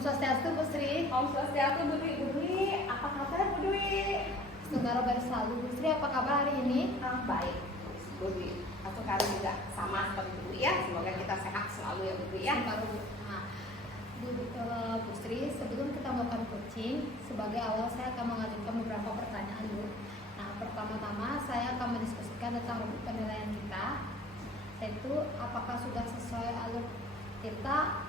Swastiastu, Bu Sri. Om Swastiastu, Bu Dwi. Apa kabar, Bu Dwi? Semoga baik selalu. Bu Sri, apa kabar hari ini? Baik, Bu Dwi. Atau sekarang juga sama seperti Bu Dwi ya. Semoga kita sehat selalu ya, Bu Dwi ya. Nah, Bu Sri, sebelum kita melakukan coaching, sebagai awal saya akan mengajukan beberapa pertanyaan, Bu. Nah, pertama-tama saya akan mendiskusikan tentang penilaian kita, yaitu apakah sudah sesuai alur kita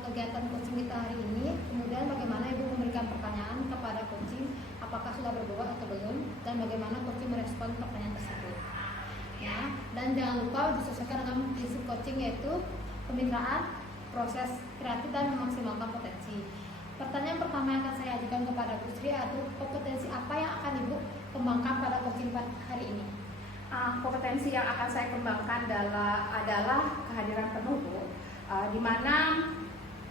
kegiatan coaching kita hari ini, kemudian bagaimana Ibu memberikan pertanyaan kepada coaching, apakah sudah berbobot atau belum, dan bagaimana coaching merespon pertanyaan tersebut. Ya, dan jangan lupa disesuaikan dengan isi coaching, yaitu kemitraan, proses kreatif, dan memaksimalkan potensi. Pertanyaan pertama yang akan saya ajukan kepada Bu Sri adalah kompetensi apa yang akan Ibu kembangkan pada coaching hari ini? Kompetensi yang akan saya kembangkan adalah kehadiran penuh, Bu.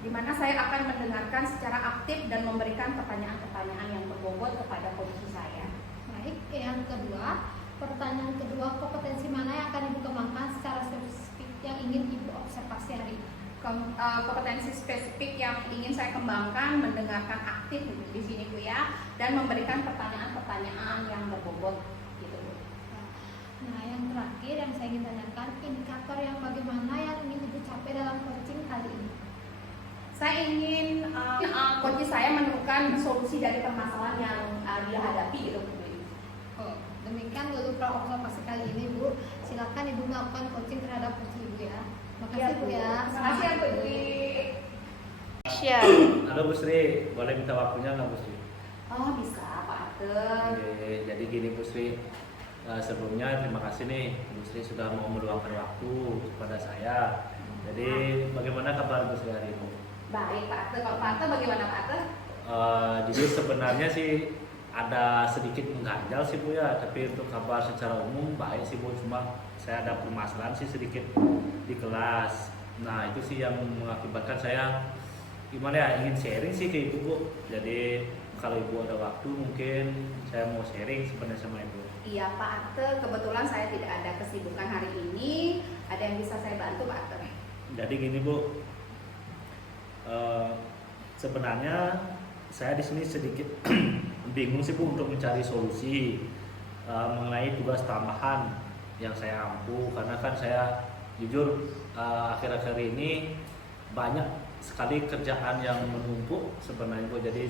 Di mana saya akan mendengarkan secara aktif dan memberikan pertanyaan-pertanyaan yang berbobot kepada coaching saya. Baik, yang kedua, pertanyaan kedua, kompetensi mana yang akan Ibu kembangkan secara spesifik yang ingin Ibu observasi hari ini? Kompetensi spesifik yang ingin saya kembangkan, mendengarkan aktif di sini, Bu ya, dan memberikan pertanyaan-pertanyaan yang berbobot gitu, Bu. Nah, yang terakhir yang saya ingin tanyakan, indikator yang bagaimana yang ingin Ibu capai dalam coaching kali ini? Saya ingin coaching saya menemukan solusi dari permasalahan yang dia hadapi gitu, Bu. Demikian dulu observasi kali ini, Bu. Silakan Ibu melakukan coaching terhadap coaching Ibu ya. Makasih, Bu ya. Terima kasih ya, Bu Dwi. Halo Bu Sri, boleh minta waktunya nggak Bu Sri? Oh bisa, Pak Arthur. Oke, jadi gini Bu Sri, sebelumnya terima kasih nih Bu Sri sudah mau meluangkan waktu kepada saya. Jadi bagaimana kabar Bu Sri hari ini? Baik Pak Arthur, kalau Pak Arthur bagaimana Pak Arthur? Jadi sebenarnya sih ada sedikit mengganjal sih Bu ya, tapi untuk kabar secara umum baik sih Bu, cuma saya ada permasalahan sih sedikit di kelas. Nah itu sih yang mengakibatkan saya gimana ya, ingin sharing sih ke Ibu Bu. Jadi kalau Ibu ada waktu mungkin saya mau sharing sebenarnya sama Ibu. Iya Pak Arthur, kebetulan saya tidak ada kesibukan hari ini. Ada yang bisa saya bantu Pak Arthur? Jadi gini Bu, sebenarnya saya di sini sedikit bingung sih Bu untuk mencari solusi mengenai tugas tambahan yang saya ampu, karena kan saya jujur akhir-akhir ini banyak sekali kerjaan yang menumpuk sebenarnya Bu. Jadi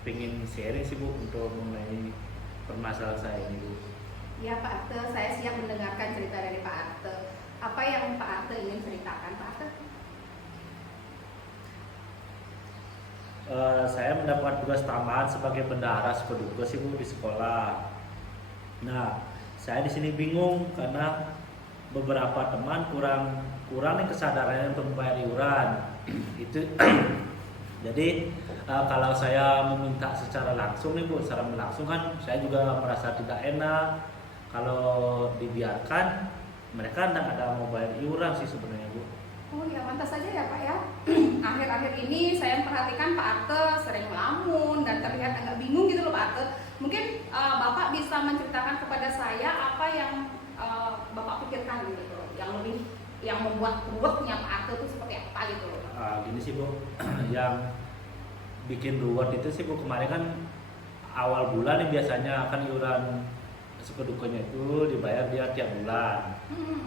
pengen sharing sih Bu untuk mengenai permasalahan saya ini Bu. Iya Pak Arthur, saya siap mendengarkan cerita dari Pak Arthur. Apa yang Pak Arthur ingin ceritakan Pak Arthur? Saya mendapat tugas tambahan sebagai bendahara sepeduka sih Bu di sekolah. Nah, saya di sini bingung karena beberapa teman kurang nih kesadarannya untuk membayar iuran. Itu jadi kalau saya meminta secara langsung nih Bu, secara langsung kan saya juga merasa tidak enak kalau dibiarkan mereka tidak ada mau bayar iuran sih sebenarnya Bu. Oh ya, mantas saja ya Pak ya. Akhir-akhir ini saya perhatikan Pak Arthur sering melamun dan terlihat agak bingung gitu loh Pak Arthur. Mungkin Bapak bisa menceritakan kepada saya apa yang Bapak pikirkan gitu, yang membuat ruwetnya Pak Arthur itu seperti apa gitu loh. Gini sih Bu, yang bikin ruwet itu sih Bu, kemarin kan awal bulan nih biasanya kan iuran sepedukanya itu dibayar dia tiap bulan.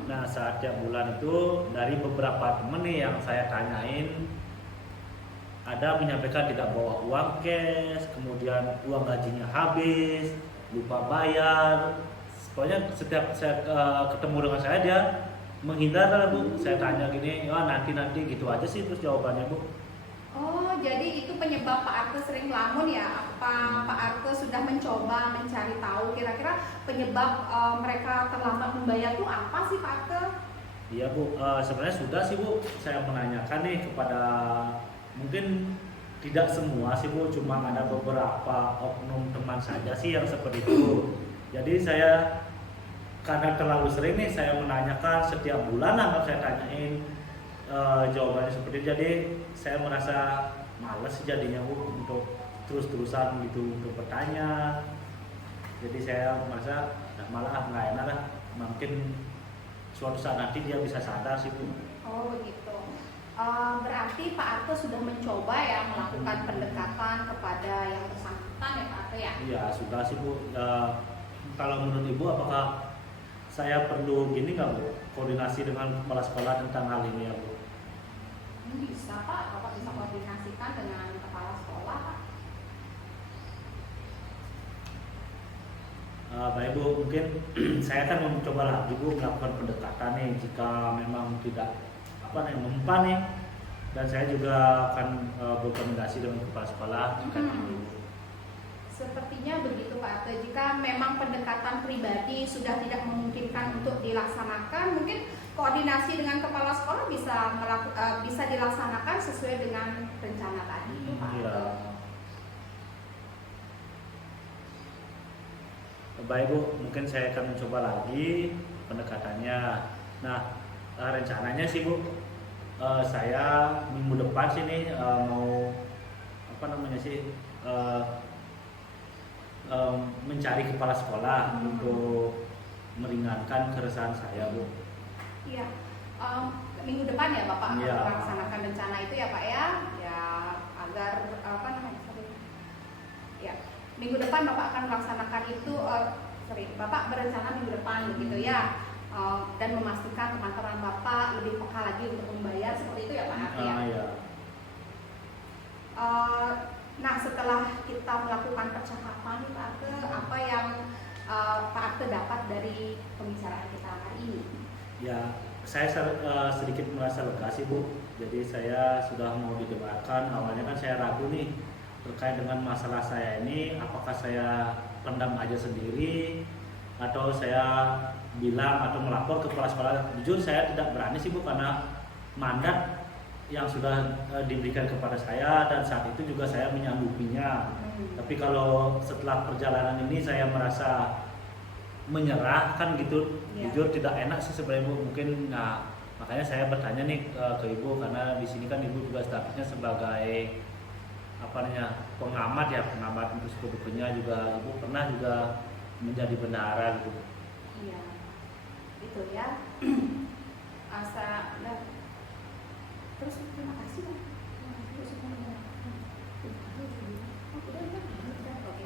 Nah saat tiap bulan itu dari beberapa temen nih yang saya tanyain, ada menyampaikan tidak bawa uang cash, kemudian uang gajinya habis, lupa bayar. Pokoknya setiap saya ketemu dengan saya dia menghindar lah Bu. Saya tanya gini, ya nanti gitu aja sih terus jawabannya Bu. Oh, jadi itu penyebab Pak Arthur sering melamun ya? Apa Pak Arthur sudah mencoba mencari tahu kira-kira penyebab mereka terlambat membayar itu apa sih Pak Arthur? Iya Bu, sebenarnya sudah sih Bu, saya menanyakan nih kepada, mungkin tidak semua sih Bu, cuma ada beberapa oknum teman saja sih yang seperti itu. Jadi saya karena terlalu sering nih saya menanyakan setiap bulan lah saya tanyain jawabannya seperti itu. Jadi saya merasa males jadinya Bu untuk terus-terusan gitu untuk bertanya. Jadi saya merasa malah nggak enak lah, mungkin suatu saat nanti dia bisa sadar sih Bu. Oh begitu. Berarti Pak Arte sudah mencoba ya melakukan pendekatan kepada yang bersangkutan ya Pak Arte ya? Iya sudah sih Bu. Kalau menurut Ibu apakah saya perlu gini nggak Bu? Koordinasi dengan kepala sekolah tentang hal ini ya Bu? Bisa Pak, Bapak bisa koordinasikan dengan kepala sekolah Pak. Baik Bu, mungkin saya kan mencoba lagi Bu melakukan pendekatan nih jika memang tidak mempan nih, dan saya juga akan berkoordinasi dengan kepala sekolah terkait ini. Sepertinya begitu Pak Arte. Jika memang pendekatan pribadi sudah tidak memungkinkan untuk dilaksanakan, mungkin koordinasi dengan kepala sekolah bisa dilaksanakan sesuai dengan rencana tadi itu Pak Arte. Iya. Baik Bu, mungkin saya akan mencoba lagi pendekatannya. Nah, rencananya sih Bu, saya minggu depan sih nih mau mencari kepala sekolah untuk meringankan keresahan saya Bu. Iya, minggu depan ya Bapak Iya. akan melaksanakan rencana itu ya Pak ya, ya agar ya minggu depan Bapak akan melaksanakan itu, Bapak berencana minggu depan begitu ya, dan memastikan teman-teman Bapak lebih peka lagi untuk membayar seperti itu ya Pak Arte ya. Iya. Nah setelah kita melakukan percakapan nih Pak Arte, apa yang Pak Arte dapat dari pembicaraan kita hari ini? Ya, saya sedikit merasa lega sih Bu. Jadi saya sudah mau didengarkan. Awalnya kan saya ragu nih terkait dengan masalah saya ini, apakah saya pendam aja sendiri atau saya bilang atau melapor ke kepala sekolah. Jujur saya tidak berani sih Bu, karena mandat yang sudah diberikan kepada saya dan saat itu juga saya menyanggupinya. Tapi kalau setelah perjalanan ini saya merasa menyerah kan gitu, jujur tidak enak sih sebenarnya Bu. Mungkin makanya saya bertanya nih ke Ibu, karena di sini kan Ibu juga statusnya sebagai pengamat untuk suku dukunya juga. Ibu pernah juga menjadi bendahara gitu. Iya, itu ya. Terus terima kasih Pak. Oke.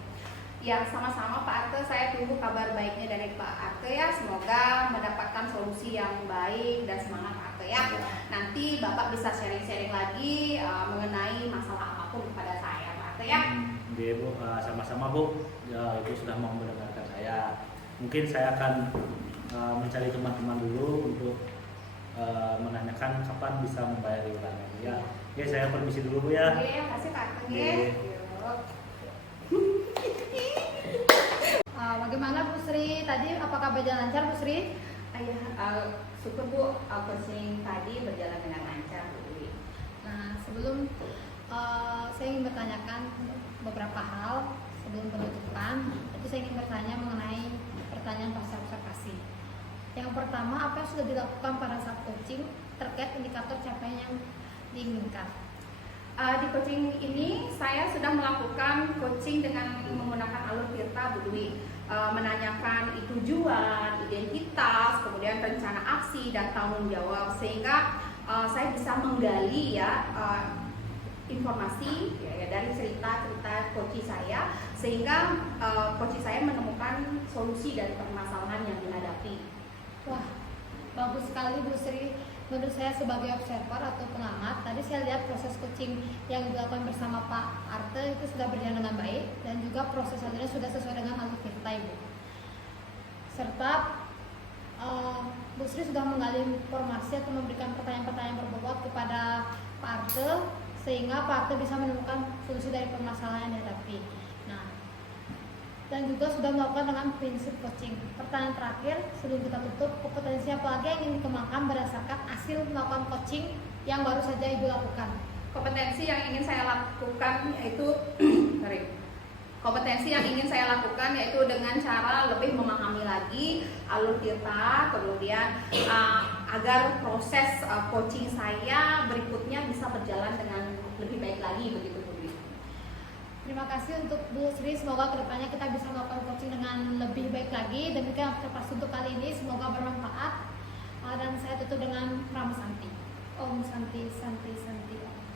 Ya sama-sama Pak Arte, saya tunggu kabar baiknya dari Pak Arte ya. Semoga mendapatkan solusi yang baik dan semangat Pak Arte ya. Nanti Bapak bisa sharing-sharing lagi mengenai masalah apapun kepada saya Pak Arte ya. Iya Bu, sama-sama Bu. Ya, Ibu sudah mau mendengarkan saya. Mungkin saya akan mencari teman-teman dulu untuk menanyakan kapan bisa membayar iurannya. Ya, oke saya permisi dulu Bu ya. Oke, kasih Pak Arte. Bagaimana Bu Sri? Tadi apakah berjalan lancar Bu Sri? Syukur Bu, coaching tadi berjalan dengan lancar Bu Dewi. Nah, sebelum saya ingin bertanyakan beberapa hal sebelum penutupan. Itu saya ingin bertanya mengenai pertanyaan pasar observasi. Yang pertama, apa yang sudah dilakukan pada saat coaching terkait indikator capaian yang diinginkan? Di coaching ini saya sudah melakukan coaching dengan menggunakan alur Tirta Bu Dwi, menanyakan tujuan, identitas, kemudian rencana aksi dan tanggung jawab, sehingga saya bisa menggali informasi dari cerita-cerita coach saya, sehingga coach saya menemukan solusi dari permasalahan yang dihadapi. Wah, bagus sekali Bu Sri. Menurut saya sebagai observer atau pengamat, tadi saya lihat proses coaching yang dilakukan bersama Pak Arte itu sudah berjalan dengan baik, dan juga proses selanjutnya sudah sesuai dengan alur Tirta Ibu. Serta Bu Sri sudah menggali informasi atau memberikan pertanyaan-pertanyaan berbobot kepada Pak Arte, sehingga Pak Arte bisa menemukan solusi dari permasalahan yang dihadapi. Nah, dan juga sudah melakukan dengan prinsip coaching. Pertanyaan terakhir sebelum kita tutup, kompetensi apa lagi yang ingin dikembangkan berdasarkan hasil melakukan coaching yang baru saja Ibu lakukan? Kompetensi yang ingin saya lakukan yaitu dengan cara lebih memahami lagi alur Tirta, kemudian agar proses coaching saya berikutnya bisa berjalan dengan lebih baik lagi begitu Bu Dwi. Terima kasih untuk Bu Sri, semoga kedepannya kita bisa melakukan coaching dengan lebih baik lagi. Demikian podcast untuk kali ini, semoga bermanfaat. Dan saya tutup dengan Prama Santi. Om Santi Santi Santi Om.